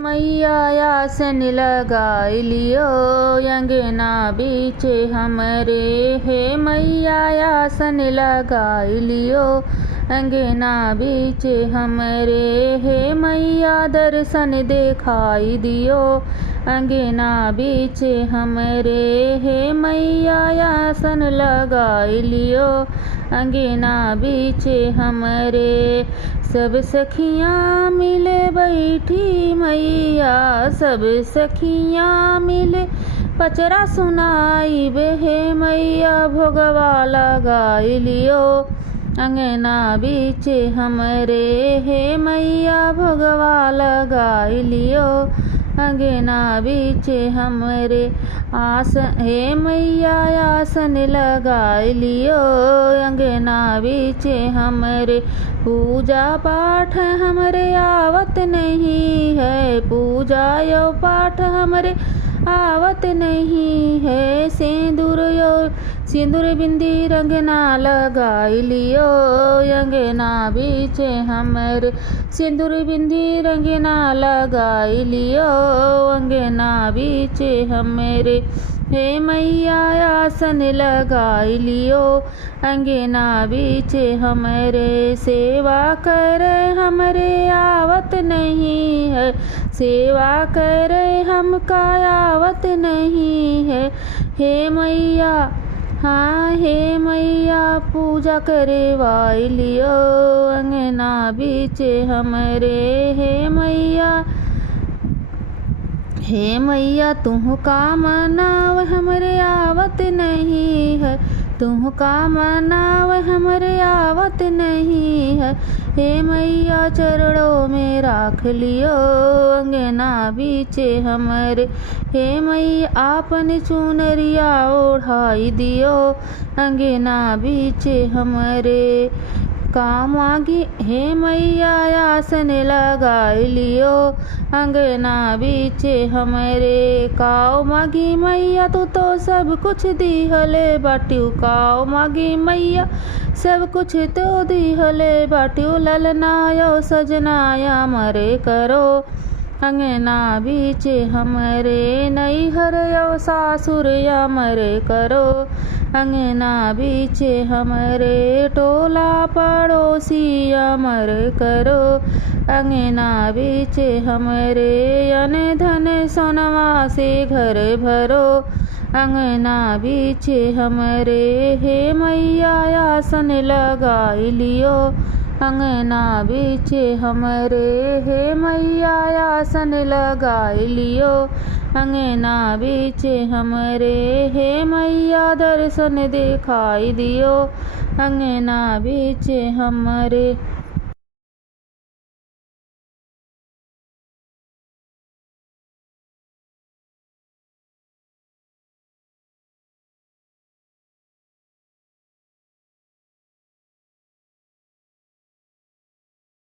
मैया आसन लगाई लियो अंगना बीचे हमरे। हे मैया आसन लगाई लियो अंगना बीचे हमरे। हे मैया दर्शन दिखाई दियो अंगना बीचे हमरे। हे मैया आसन लगाई लियो अंगना बीचे हमरे। सब सखियाँ मिले बैठी मैया, सब सखियाँ मिले पचरा सुनाई बे। हे मैया भोगवा लगाई लियो अंगना बीचे हमरे। हे मैया भोगवा लगाई लियो अंगना बीचे हमरे। हे मैया आसन लगाई लियो अंगना बीचे हमरे। पूजा पाठ हमरे आवत नहीं है, पूजा यो पाठ हमरे आवत नहीं है। सिंदूर बिंदी रंगना लगाई लियो अंगना बीचे हमरे। सिंदूर बिंदी रंगना लगाई लियो अंगना बीचे हमरे। हे मैया आसन लगाई लियो अंगना बीचे हमरे। सेवा करे हमरे आवत नहीं है, सेवा करे हमका आवत नहीं है। हे मैया हाँ हे मैया पूजा करे वाई लियो अंगना बीचे हमरे। हे मैया तुह का मनाव हमरे आवत नहीं है, तुह का मनाव हमरे आवत नहीं है। हे मैया चरणों में राख लियो अंगना बीचे हमरे। हे मैया आपन चुनरिया ओढ़ाई दियो अंगना बीचे हमरे। काम मांगी हे मैया आसन लगाई लियो अंगना बीचे हमरे। काओ मांगी मैया तू तो सब कुछ दिहले बाटियो, काओ मांगी मैया सब कुछ तो दिहले बाटियो। ललनायो सजनाया मरे करो अंगना बीचे हमरे। नैहर यो सासुर या मरे करो अंगना बीचे हमरे। टोला पड़ोसी अमर करो अंगना बीचे हमरे। अन धन सोनवा से घर भरो अंगना बीचे हमरे। हे मैया आसन लगाई लियो अंगना बीचे हमरे। हे मैया आसन लगाई लियो अंगना बीचे हमरे। हे मैया दर्शन दिखाई दियो अंगना बीचे हमरे।